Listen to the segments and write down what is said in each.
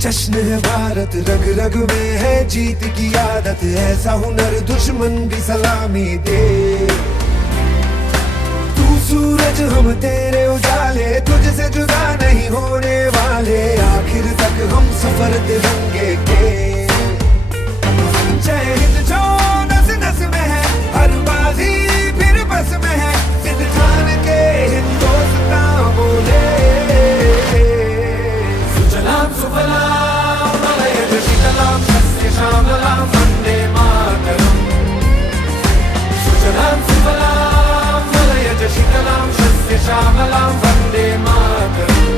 जश्न है भारत, रग रग में है जीत की आदत। ऐसा हुनर दुश्मन भी सलामी दे। तू सूरज हम तेरे उजाले, तुझसे जुदा नहीं होने वाले। आखिर तक हम सफर तिरंगे के। जय हिंद जो नस नस में है, हर बाजी फिर बस में है। जिद ठान के हिंदुस्तान बोले। सुजलाम सुफलाम मलयज शीतलाम सस्य श्यामलाम वंदे मातरम। सुजलाम सुफलाम मलयज शीतलाम सस्य श्यामलाम वंदे मातरम।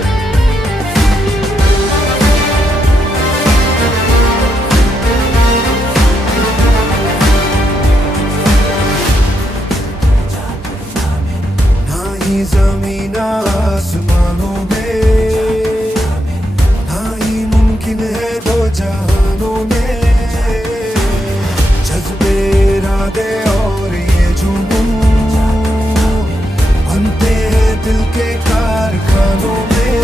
ना ही जमीन आसमानों में, ना ही मुमकिन है दो जहानों में। जज्बे इरादे और ये जुनून बनते हैं दिल के कारखानों में।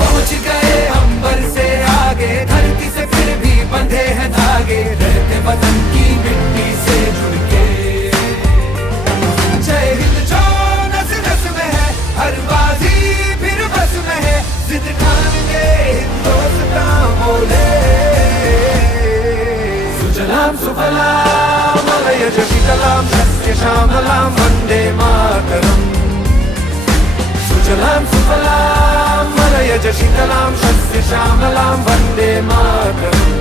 पहुंच गए अंबर से आगे, धरती से फिर भी बंधे हैं धागे। रहते वतन की मिट्टी से जुड़ के। जय हिंद जो नस नस में है, हर बाजी फिर बस में है। जिद ठान के हिंदुस्तान बोले। सुजलाम सुफलाम मलयज शीतलाम सस्य श्यामलाम वंदे मातरम। सुजलाम सुफलाम मलयज शीतलाम सस्य श्यामलाम वंदे मातरम।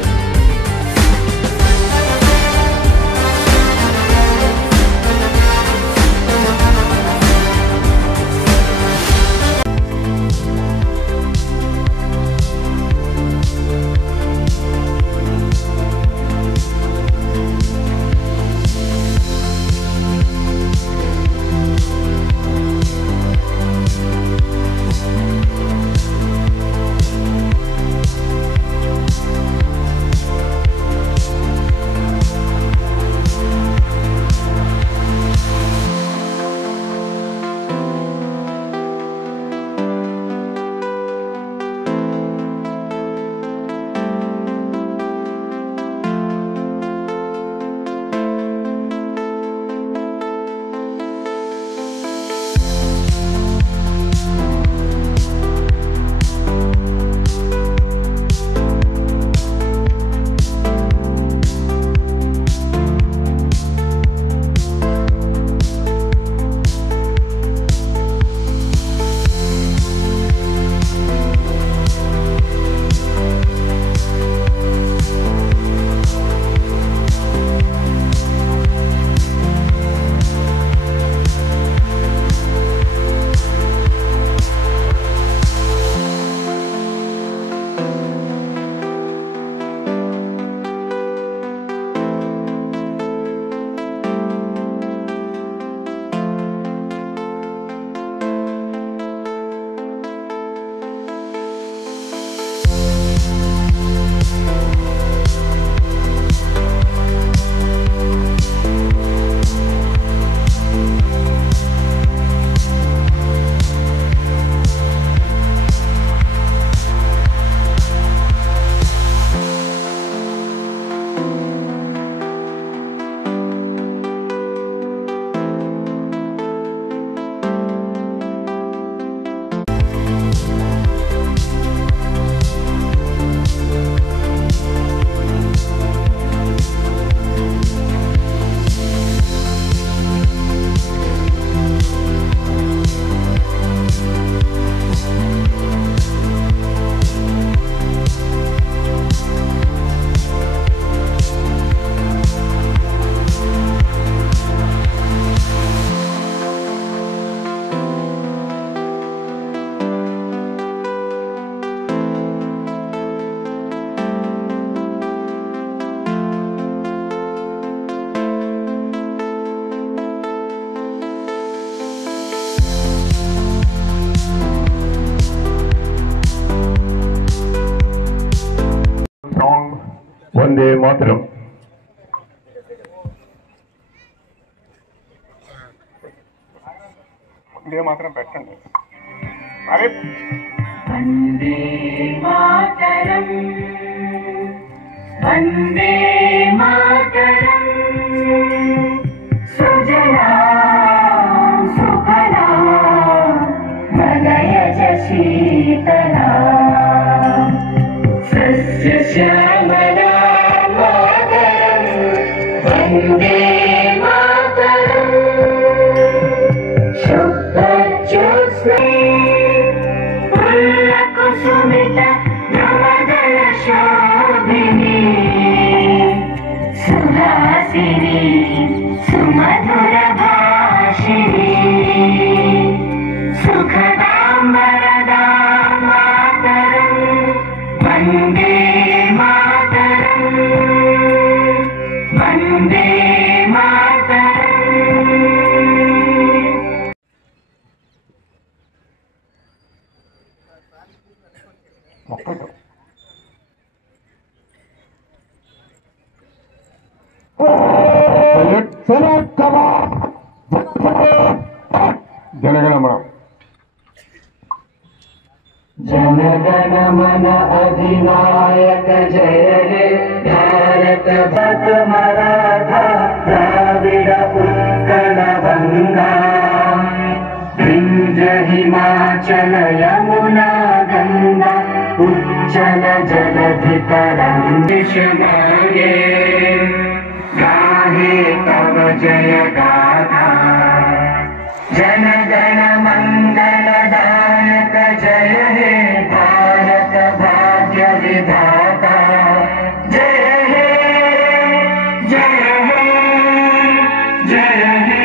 వందే మాతరం. వందే మాతరం పెట్టండి. అరే వందే మాతరం, వందే మాతరం, సుజలాం సుఫలాం మలయజ శీతలాం సస్యశ్యామలాం మాతరం వందే మాతరం. శుభ్రజ్యోత్స్నే పుల్లకుసుమిత నవదళ శోభిని సుహాసిని సుమధుర భాషిని సుఖదాం వరదాం మాతరం వందే మాతరం, వందే మాతరం. జనగణమన जनगणमन अधिनायक जय हे भारत भक्त मराठा द्राविड उत्कल गंगा विंध्य हिमाचल यमुना गंगा उज्जल जलधि तरंगिश मागे गाहे तव जय गाथा. जनगण मंगलदायक जय हे भारत भाग्य विधाता जय हे जय हे जय हे.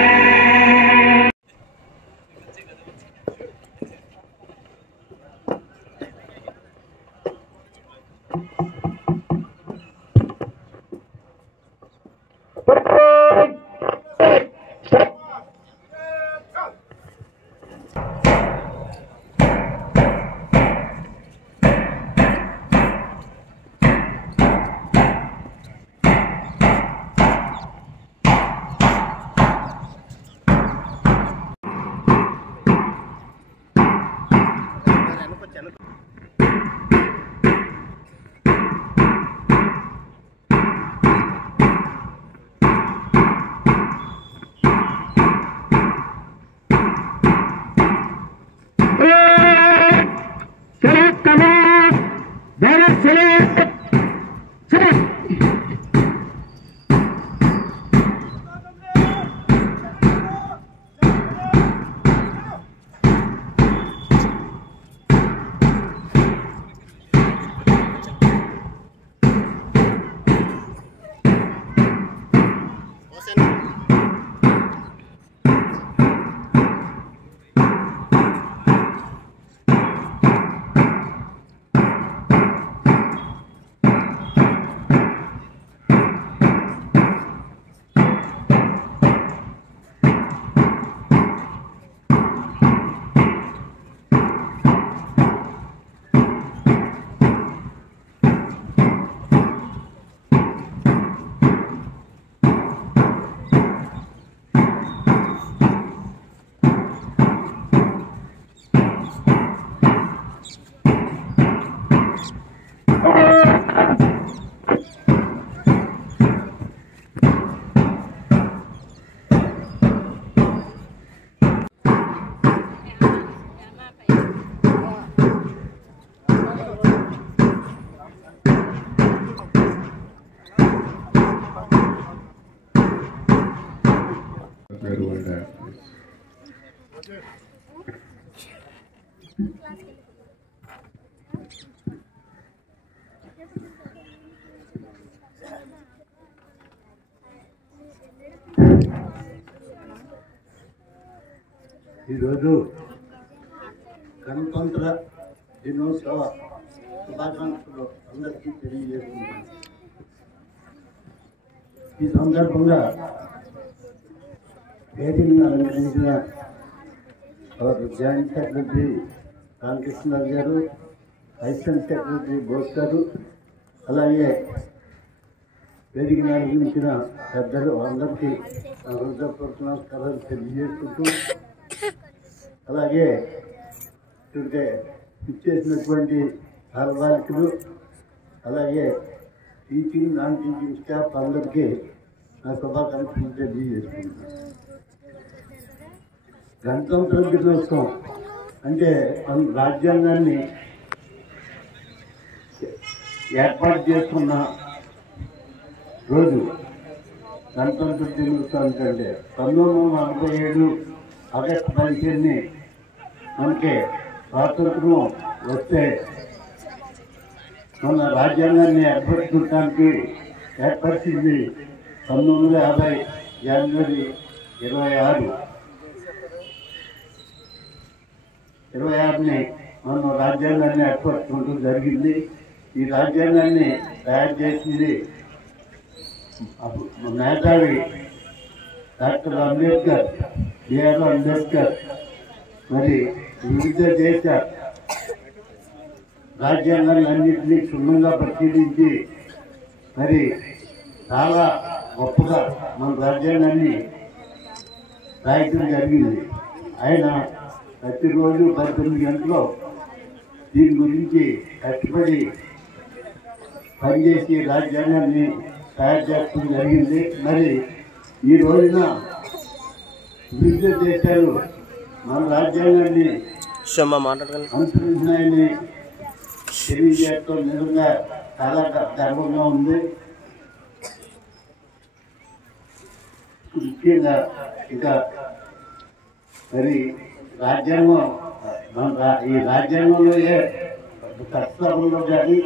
ఈరోజు గణతంత్ర దినోత్సవ శుభాకాంక్షలు అందరికీ తెలియజేస్తున్నాను. ఈ సందర్భంగా వేదికను అలంకరించిన జాయింట్ సెక్రటరీ రామకృష్ణరాజు గారు, అసిస్టెంట్ సెక్రటరీ బోస్ గారు, అలాగే వేదిక నిర్వహించిన పెద్దలు అందరికీ హృదయపూర్వక నమస్కారాలు తెలియజేసుకుంటూ, అలాగే ఇక్కడికి ఇచ్చేసినటువంటి బాలికలు, అలాగే టీచింగ్ నాన్ టీచింగ్ స్టాఫ్ అందరికీ నా శుభాకాంక్షలు తెలియజేసుకుంటున్నాను. గణతంత్ర దినోత్సవం అంటే మన రాజ్యాంగాన్ని ఏర్పాటు చేసుకున్న రోజు గణతంత్ర దినోత్సవం. అంటే 1947 ఆగస్టు 15 మనకి స్వాతంత్రం వస్తే మన రాజ్యాంగాన్ని ఏర్పరచుకోవడానికి ఏర్పరిచింది 1950 జనవరి 26ని మనం రాజ్యాంగాన్ని ఏర్పరచుకోవడం జరిగింది. ఈ రాజ్యాంగాన్ని తయారు చేసింది మేధావి డాక్టర్ అంబేద్కర్, బిఆర్ అంబేద్కర్. మరి వివిధ దేశ రాజ్యాంగాలన్నింటినీ క్షుణ్ణంగా పరిశీలించి మరి చాలా గొప్పగా మన రాజ్యాంగాన్ని రాయటం జరిగింది. ఆయన ప్రతిరోజు 19 గంటలు దీని గురించి కష్టపడి పనిచేసి రాజ్యాంగాన్ని తయారు చేయడం జరిగింది. మరి ఈ రోజున వివిధ దేశాలు మన రాజ్యాంగాన్ని అనుసరించినాయని తెలియజేయడం నిజంగా చాలా గర్వంగా ఉంది. ముఖ్యంగా ఇంకా మరి రాజ్యాంగం ఈ రాజ్యాంగంలో కర్తవ్యంలో కానీ,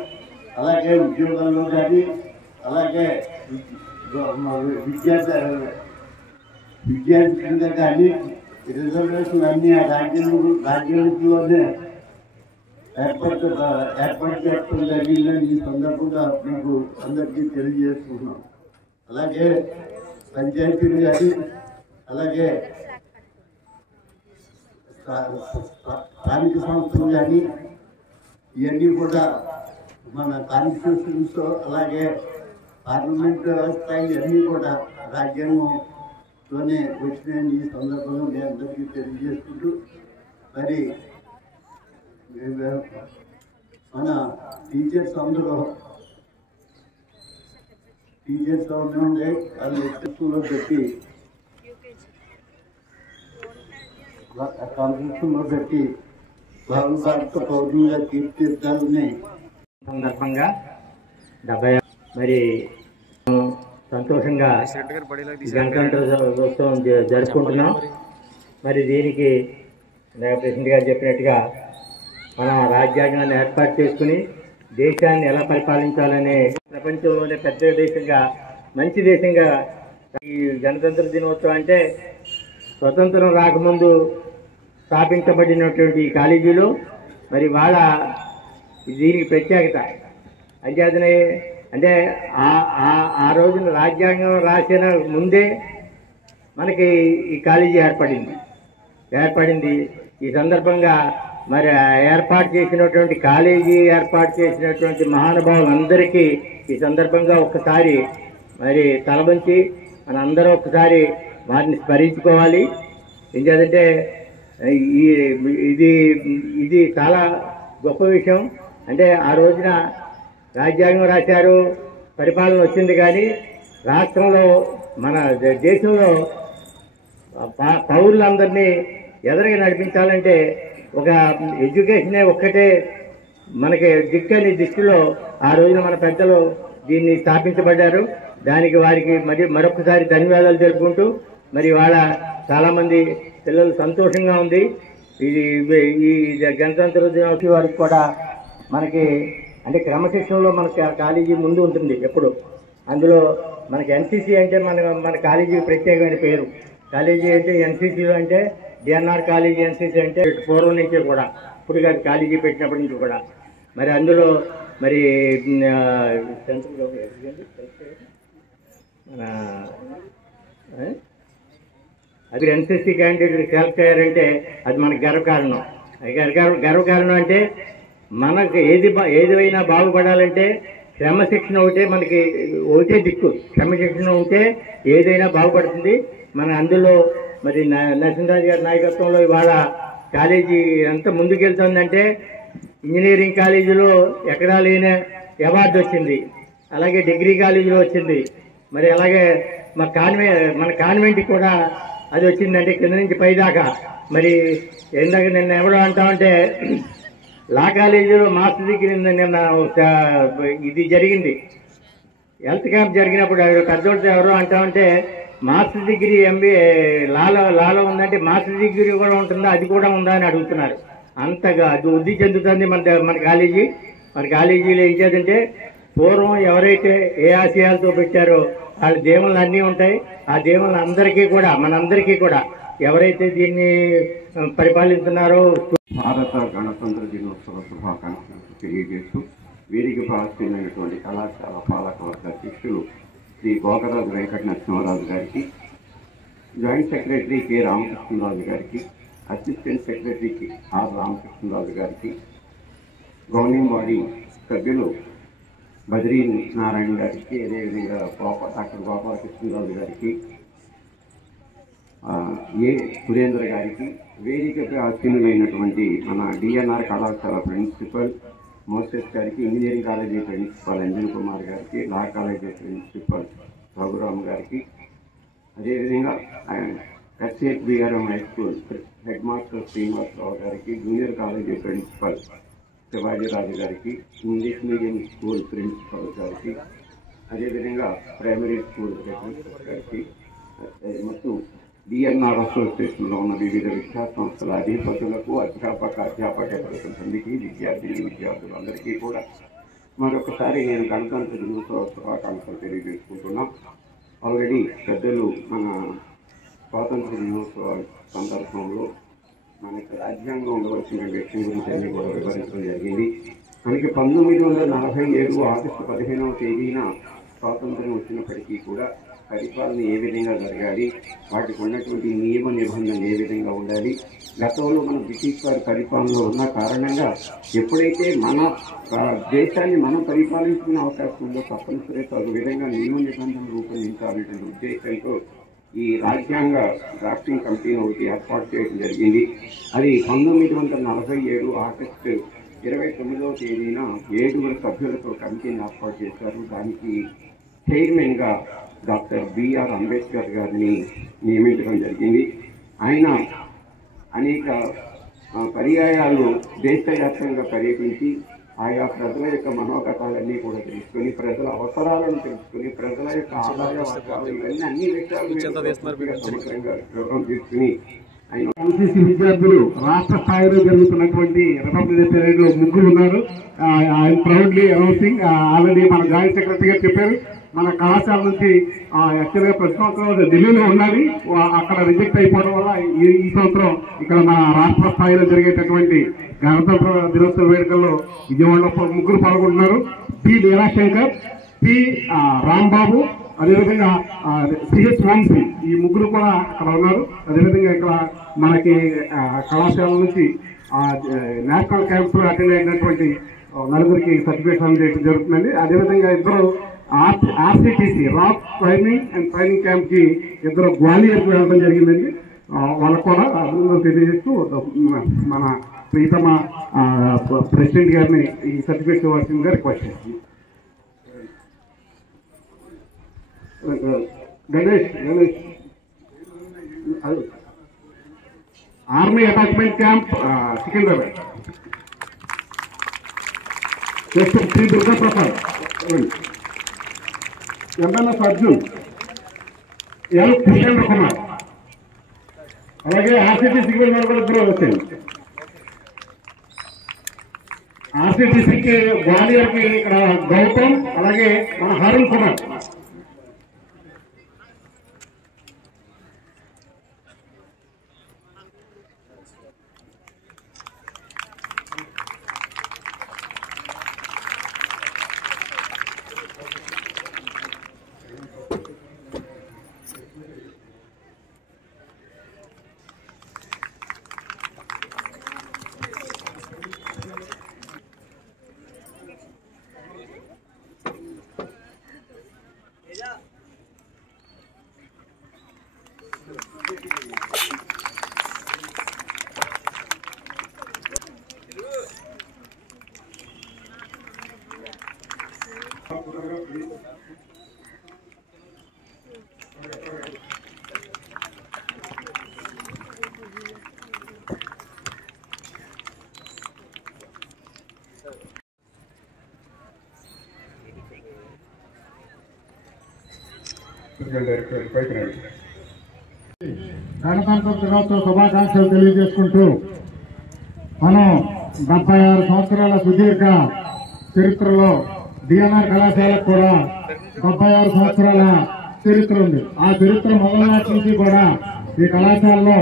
అలాగే ఉద్యోగాల్లో కానీ, అలాగే విద్యార్థిగా కానీ రిజర్వేషన్ అన్ని ఆ రాజ్యాంగంలోనే ఏర్పాటు చేయడం జరిగిందని ఈ సందర్భంగా మీకు అందరికీ తెలియజేస్తున్నాం. అలాగే పంచాయతీలు కానీ, అలాగే స్థానిక సంస్థలు కానీ ఇవన్నీ కూడా మన కాన్స్టిట్యూషన్స్, అలాగే పార్లమెంట్ వ్యవస్థ ఇవన్నీ కూడా రాజ్యాంగంలోనే వచ్చినాయని ఈ సందర్భంగా మీ అందరికీ తెలియజేసుకుంటూ, మరి మన టీచర్స్ అందరూ ఉండే వాళ్ళు స్కూల్లో పెట్టి కాన్స్టిట్యూషన్లో పెట్టి భారత పౌరులుగా తీర్చిదిద్దాలని సందర్భంగా 70 మరి సంతోషంగా గణతంత్ర దినోత్సవం జరుపుకుంటున్నాం. మరి దీనికి ప్రెసిడెంట్ గారు చెప్పినట్టుగా మనం రాజ్యాంగాన్ని ఏర్పాటు చేసుకుని దేశాన్ని ఎలా పరిపాలించాలనే ప్రపంచంలోనే పెద్ద దేశంగా, మంచి దేశంగా ఈ గణతంత్ర దినోత్సవం అంటే స్వతంత్రం రాకముందు స్థాపించబడినటువంటి కాలేజీలో మరి వాళ్ళ దీనికి ప్రత్యేకత అంచేతనే అంటే ఆ రోజున రాజ్యాంగం రాసిన ముందే మనకి ఈ కాలేజీ ఏర్పడింది. ఈ సందర్భంగా మరి ఏర్పాటు చేసినటువంటి కాలేజీ ఏర్పాటు చేసినటువంటి మహానుభావులందరికీ ఈ సందర్భంగా ఒక్కసారి మరి తలవంచి మనందరూ ఒక్కసారి వారిని స్మరించుకోవాలి. ఎందుకంటే ఇది చాలా గొప్ప విషయం. అంటే ఆ రోజున రాజ్యాంగం రాశారు, పరిపాలన వచ్చింది, కానీ రాష్ట్రంలో మన దేశంలో పౌరులందరినీ ఎదురుగా నడిపించాలంటే ఒక ఎడ్యుకేషనే ఒక్కటే మనకి దిక్కని దృష్టిలో ఆ రోజున మన పెద్దలు దీన్ని స్థాపించబడ్డారు. దానికి వారికి మరొకసారి ధన్యవాదాలు తెలుపుకుంటూ మరి వాళ్ళ చాలామంది పిల్లలు సంతోషంగా ఉంది. ఈ గణతంత్ర దినోత్సవం వారికి కూడా మనకి అంటే క్రమశిక్షణలో మనకి కాలేజీ ముందు ఉంటుంది ఎప్పుడు. అందులో మనకి ఎన్సీసీ అంటే మన కాలేజీ ప్రత్యేకమైన పేరు. కాలేజీ అంటే ఎన్సీసీలో అంటే డిఎన్ఆర్ కాలేజీ ఎన్సీసీ అంటే పూర్వం నుంచే కూడా, ఇప్పుడు కాదు కాలేజీ పెట్టినప్పటి నుంచి కూడా మరి అందులో మరి అది ఎన్సీసీ క్యాండిడేట్లు సెలెక్ట్ అయ్యారంటే అది మనకు గర్వకారణం. అంటే మనకు ఏదైనా బాగుపడాలంటే క్రమశిక్షణ ఒకటే దిక్కు. క్రమశిక్షణ ఉంటే ఏదైనా బాగుపడుతుంది. మన అందులో మరి నరసింహరాజు గారి నాయకత్వంలో ఇవాళ కాలేజీ ఎంత ముందుకెళ్తుందంటే ఇంజనీరింగ్ కాలేజీలో ఎక్కడా లేని అవార్డు వచ్చింది, అలాగే డిగ్రీ కాలేజీలో వచ్చింది, మరి అలాగే మన కాన్వెంట్కి కూడా అది వచ్చిందంటే కింద నుంచి పైదాకా. మరి ఇందాక నిన్న ఎవడో అంటామంటే లా కాలేజీలో మాస్టర్ డిగ్రీ నిన్న ఇది జరిగింది, హెల్త్ క్యాంప్ జరిగినప్పుడు పెద్దోళ్ళతో ఎవరో అంటామంటే మాస్టర్ డిగ్రీ ఎంబీఏ లాలో ఉందంటే మాస్టర్ డిగ్రీ కూడా ఉంటుందా, అది కూడా ఉందా అని అడుగుతున్నారు. అంతగా అది వృద్ధి చెందుతుంది మన కాలేజీ. మన కాలేజీలో ఏం చేద్దంటే పూర్వం ఎవరైతే ఏ ఆశయాలతో పెట్టారో వాళ్ళ దేవుళ్ళు అన్నీ ఉంటాయి. ఆ దేవుళ్ళ మనందరికీ కూడా ఎవరైతే దీన్ని పరిపాలిస్తున్నారో భారత గణతంత్ర దినోత్సవ శుభాకాంక్షలు తెలియజేస్తూ వీరికి ప్రాచీనమైనటువంటి కళాశాల పాలకవర్గ అధ్యక్షులు శ్రీ గోకరాజు వెంకట నరసింహరాజు గారికి, జాయింట్ సెక్రటరీ కె రామకృష్ణరాజు గారికి, అసిస్టెంట్ సెక్రటరీ ఆర్ రామకృష్ణరాజు గారికి, గవర్నింగ్ బాడీ సభ్యులు బద్రీ నారాయణ గారికి, అదేవిధంగా డాక్టర్ గోపాలకృష్ణరాజు గారికి, ఏ సురేంద్ర గారికి, వేదికపై ఆసీనులైనటువంటి మన డిఎన్ఆర్ కళాశాల ప్రిన్సిపల్ మోసెస్ గారికి, engineering college principal Anjan Kumar గారికి, లా కాలేజీ ప్రిన్సిపల్ రఘురామ్ గారికి, అదేవిధంగా ఎస్ఏట్ BRM high school head master Srinivasarao గారికి, జూనియర్ కాలేజీ ప్రిన్సిపల్ శివాజీరాజు గారికి, ఇంగ్లీష్ మీడియం స్కూల్ ప్రిన్సిపల్ గారికి, అదేవిధంగా ప్రైమరీ స్కూల్ ప్రిన్సిపల్ గారికి ಮತ್ತು డిఎన్ఆర్ అసోసియేషన్లో ఉన్న వివిధ విద్యా సంస్థల అధిపతులకు, అధ్యాపకేతర సిబ్బందికి, విద్యార్థులందరికీ కూడా మరొకసారి నేను గణతంత్ర దినోత్సవ శుభాకాంక్షలు తెలియజేసుకుంటున్నాం. ఆల్రెడీ పెద్దలు మన స్వాతంత్ర దినోత్సవ సందర్భంలో మనకి రాజ్యాంగం ఉండవలసిన విషయం గురించి అన్ని కూడా వివరించడం జరిగింది. మనకి 1947 ఆగస్టు 15వ తేదీన స్వాతంత్ర్యం వచ్చినప్పటికీ కూడా పరిపాలన ఏ విధంగా జరగాలి, వాటికి ఉన్నటువంటి నియమ నిబంధనలు ఏ విధంగా ఉండాలి, గతంలో మన బ్రిటిష్ వారి పరిపాలనలో ఉన్న కారణంగా ఎప్పుడైతే మన దేశాన్ని మనం పరిపాలించుకునే అవకాశం ఉందో తప్పనిసరి తగు విధంగా నియమ నిబంధనలు రూపొందించాలనేటువంటి ఉద్దేశంతో ఈ రాజ్యాంగ డ్రాఫ్టింగ్ కమిటీని ఒకటి ఏర్పాటు చేయడం జరిగింది. అది 1947 ఆగస్టు 29వ తేదీన 7 సభ్యులతో కమిటీని ఏర్పాటు చేశారు. దానికి చైర్మన్గా డాక్టర్ బిఆర్ అంబేద్కర్ గారిని నియమించడం జరిగింది. ఆయన అనేక పర్యాయాలు దేశవ్యాప్తంగా పర్యటించి ఆయా ప్రజల యొక్క మనోగతాలన్నీ కూడా తెలుసుకొని, ప్రజల అవసరాలను తెలుసుకొని, ప్రజల యొక్క ఆదాయ వర్గాలు ఇవన్నీ అన్ని విషయాలు సమగ్రంగా వివరం తీసుకుని ఎన్సీసీ విద్యార్థులు రాష్ట్ర స్థాయిలో జరుగుతున్నటువంటి రిపబ్లిక్ పరేడ్లో ముగ్గురు ఉన్నారు. ఆయన ప్రౌడ్లీ అనౌన్సింగ్ ఆల్రెడీ మన జాయింట్ సెక్రటరీ గారు చెప్పారు. మన కళాశాల నుంచి యాక్చువల్గా ప్రతి సంవత్సరం ఢిల్లీలో ఉండాలి, అక్కడ రిజెక్ట్ అయిపోవడం వల్ల ఈ సంవత్సరం ఇక్కడ మన రాష్ట్ర స్థాయిలో జరిగేటటువంటి గణతంత్ర దినోత్సవ వేడుకల్లో విజయవాడలో ముగ్గురు పాల్గొంటున్నారు. పి లీలాశంకర్, పి రాంబాబు, అదేవిధంగా సిహెచ్ వంశీ, ఈ ముగ్గురు కూడా అక్కడ ఉన్నారు. అదేవిధంగా ఇక్కడ మనకి కళాశాల నుంచి నేషనల్ క్యాంప్స్ లో అటెండ్ అయినటువంటి నలుగురికి సర్టిఫికేట్ అందజేయడం జరుగుతుందండి. అదేవిధంగా ఇద్దరు RCTC rock climbing and training camp కి ఇద్దరు గ్వాలియర్కి వెళ్ళడం జరిగిందండి. వాళ్ళకు కూడా అభినందనలు తెలియజేస్తూ మన ప్రీతమ ప్రెసిడెంట్ గారిని ఈ సర్టిఫికేట్ ఇవ్వాల్సిందిగా రిక్వెస్ట్ చేస్తుంది. Ganesh army attachment camp Secunderabad Sri Durga Prasad, MNS Arjun, L Kishendra Kumar, అలాగే ఆర్సిటిసికి వెళ్ళిన కూడా ఇద్దరు వచ్చాయి. ఆర్సిటిసికి గ్వాలియర్కి ఇక్కడ గౌతమ్, అలాగే మన హరుణ్ కుమార్. గణతంత్ర దినోత్సవ శుభాకాంక్షలు తెలియజేసుకుంటూ మనం 76 సంవత్సరాల సుదీర్ఘ చరిత్రలో డిఎన్ఆర్ కళాశాలకు కూడా 76 సంవత్సరాల చరిత్ర ఉంది. ఆ చరిత్ర మొదల నాటి నుంచి కూడా ఈ కళాశాలలో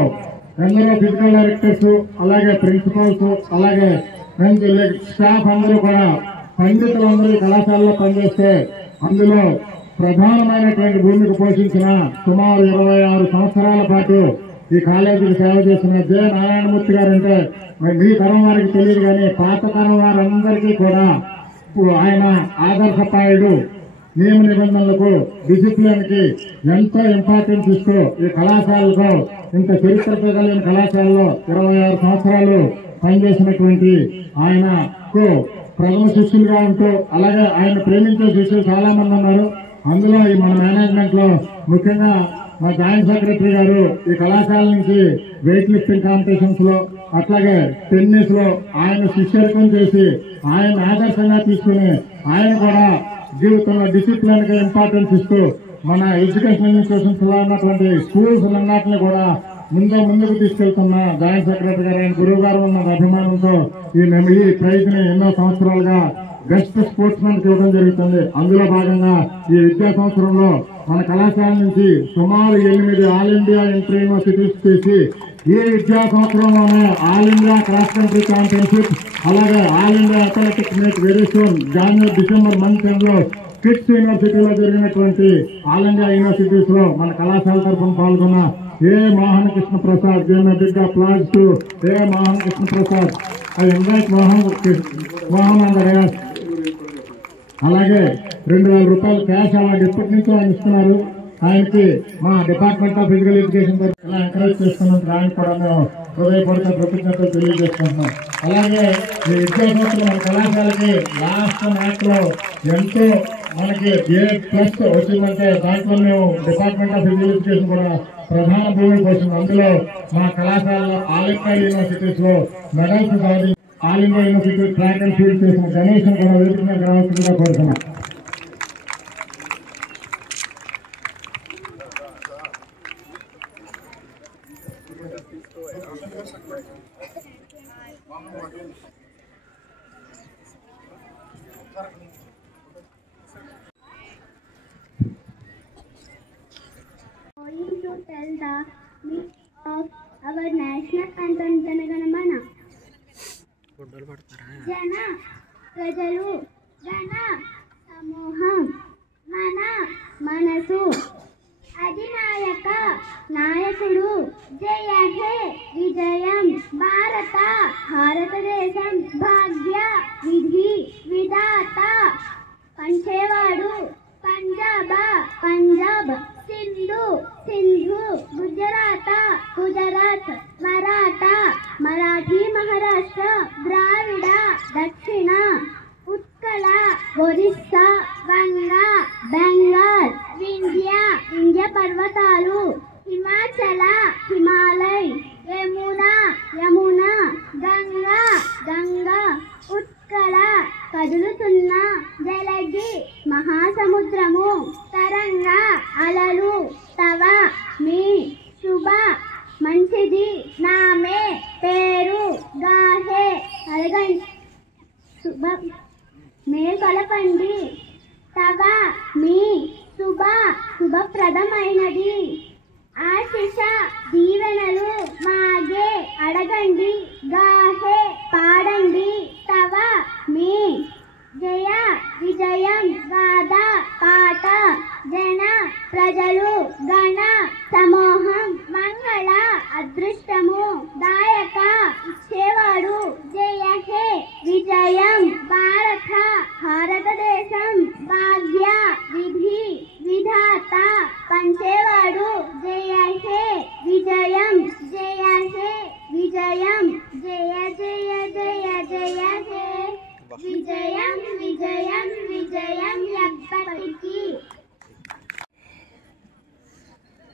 ఎందరో ఫిజికల్ డైరెక్టర్స్, అలాగే ప్రిన్సిపల్స్, అలాగే స్టాఫ్ అందరూ కూడా పండితులందరూ ఈ కళాశాలలో పనిచేస్తే అందులో ప్రధానమైనటువంటి భూమిక పోషించిన సుమారు 26 సంవత్సరాల పాటు ఈ కాలేజీకి సేవ చేసిన జె నారాయణమూర్తి గారు అంటే మీ తరం వారికి తెలియదు, కానీ పాత తరం వారందరికీ కూడా ఆయన ఆదర్శపాయుడు. నియమ నిబంధనలకు, డిసిప్లిన్ కి ఎంతో ఇంపార్టెన్స్ ఇస్తూ ఈ కళాశాలలో ఇంత చరిత్రతో కలిగిన కళాశాలలో 26 సంవత్సరాలు పనిచేసినటువంటి ఆయనకు ప్రథమ శిష్యులుగా ఉంటూ, అలాగే ఆయన ప్రేమించే శిష్యులు చాలా మంది ఉన్నారు. అందులో ఈ మన మేనేజ్మెంట్ లో ముఖ్యంగా మా జాయింట్ సెక్రటరీ గారు ఈ కళాశాల నుంచి వెయిట్ లిఫ్టింగ్ కాంపిటీషన్స్ లో, అట్లాగే టెన్నిస్ లో ఆయన శిష్యత్వం చేసి ఆయన ఆదర్శంగా తీసుకుని ఆయన కూడా జీవితంలో డిసిప్లిన్ కి ఇంపార్టెన్స్ ఇస్తూ మన ఎడ్యుకేషన్ ఇన్స్టిట్యూషన్స్ లో ఉన్నటువంటి స్కూల్స్ అన్నింటినీ కూడా ముందుకు తీసుకెళ్తున్న జాయింట్ సెక్రటరీ గారు, ఆయన గురువు గారు ఉన్న అభిమానంతో ఈ ప్రైజ్ ని ఎన్నో సంవత్సరాలుగా బెస్ట్ స్పోర్ట్స్ మెన్ ఇవ్వడం జరుగుతుంది. అందులో భాగంగా ఈ విద్యా సంవత్సరంలో మన కళాశాల నుంచి సుమారు 8 ఆల్ ఇండియా ఇంటర్ యూనివర్సిటీస్ చేసి ఈ విద్యా సంవత్సరంలోనే all India cross country championship, అలాగే all India athletics meet very soon December month లో కిడ్స్ యూనివర్సిటీలో జరిగినటువంటి ఆల్ ఇండియా యూనివర్సిటీస్ లో మన కళాశాల తరఫున పాల్గొన్న A Mohan Krishna Prasad, big applause to A Mohan Krishna Prasad. I invite Mohan on the dais. అలాగే 2000 రూపాయలు క్యాష్ అలాగే ఇప్పటి నుంచో ఆయన ఇస్తున్నారు. ఆయనకి మా డిపార్ట్మెంట్ ఆఫ్ ఫిజికల్ ఎడ్యుకేషన్ ఇలా ఎంకరేజ్ చేస్తున్నందుకు ఆయన కూడా మేము హృదయపూర్వక కృతజ్ఞతలు తెలియజేసుకుంటున్నాం. అలాగే ఈ విద్యా సంవత్సరం మన కళాశాలకి లాస్ట్ మ్యాచ్ లో ఎంతో మనకి A+ వచ్చిందంటే దాంట్లో మేము డిపార్ట్మెంట్ ఆఫ్ ఫిజికల్ ఎడ్యుకేషన్ కూడా ప్రధాన భూమికి వచ్చింది. అందులో మా కళాశాలలో ఆల్ ఇండియా యూనివర్సిటీస్ లో మెడల్స్ సాధించి all India university track and field చేసిన గణేశం కూడా వేదిక మీద రావాల్సిందిగా కోరుతున్నాం. Going to tell the meaning of our national anthem Jana Gana Mana. జన ప్రజలు, గణ సమూహం, మన మనసు, అధినాయక నాయకుడు, జయ హే విజయం, భారతదేశం భాగ్య విధి విధాత, పంచేవాడు పంజాబ్, సింధు గుజరాత్, మరాఠీ మహారాష్ట్ర, ద్రావిడ దక్షిణ, ఉత్కళ ఒరిస్సా, వంగ బెంగాల్, వింధ్య పర్వతాలు, హిమాలయ్, యమున, గంగా, ఉత్కళ కదులుతున్న జలగి, మహాసముద్రము, తరంగ అలలు, తవ మీ శుభ మంచిది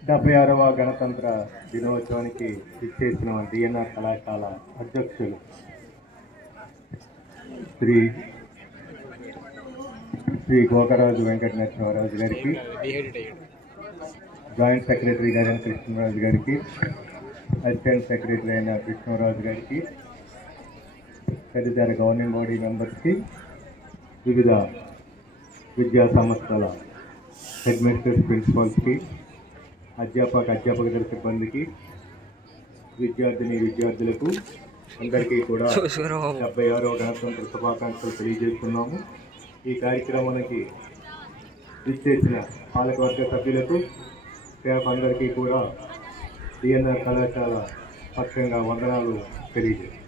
76వ గణతంత్ర దినోత్సవానికి ఇచ్చేసిన డిఎన్ఆర్ కళాశాల అధ్యక్షులు శ్రీ గోకరాజు వెంకట నరసింహరాజు గారికి, జాయింట్ సెక్రటరీ గారైన కృష్ణరాజు గారికి, అసిస్టెంట్ సెక్రటరీ అయిన కృష్ణరాజు గారికి, తదితర గవర్నింగ్ బాడీ మెంబర్స్కి, వివిధ విద్యా సంస్థల హెడ్ మాస్టర్స్, ప్రిన్సిపాల్స్కి, అధ్యాపకేతర సిబ్బందికి, విద్యార్థులకు అందరికీ కూడా 76వ గణతంత్ర శుభాకాంక్షలు తెలియజేస్తున్నాము. ఈ కార్యక్రమానికి విచ్చేసిన పాలకవర్గ సభ్యులకు, స్టాఫ్ అందరికీ కూడా డిఎన్ఆర్ కళాశాల పక్షంగా వందనాలు తెలియజేస్తున్నాం.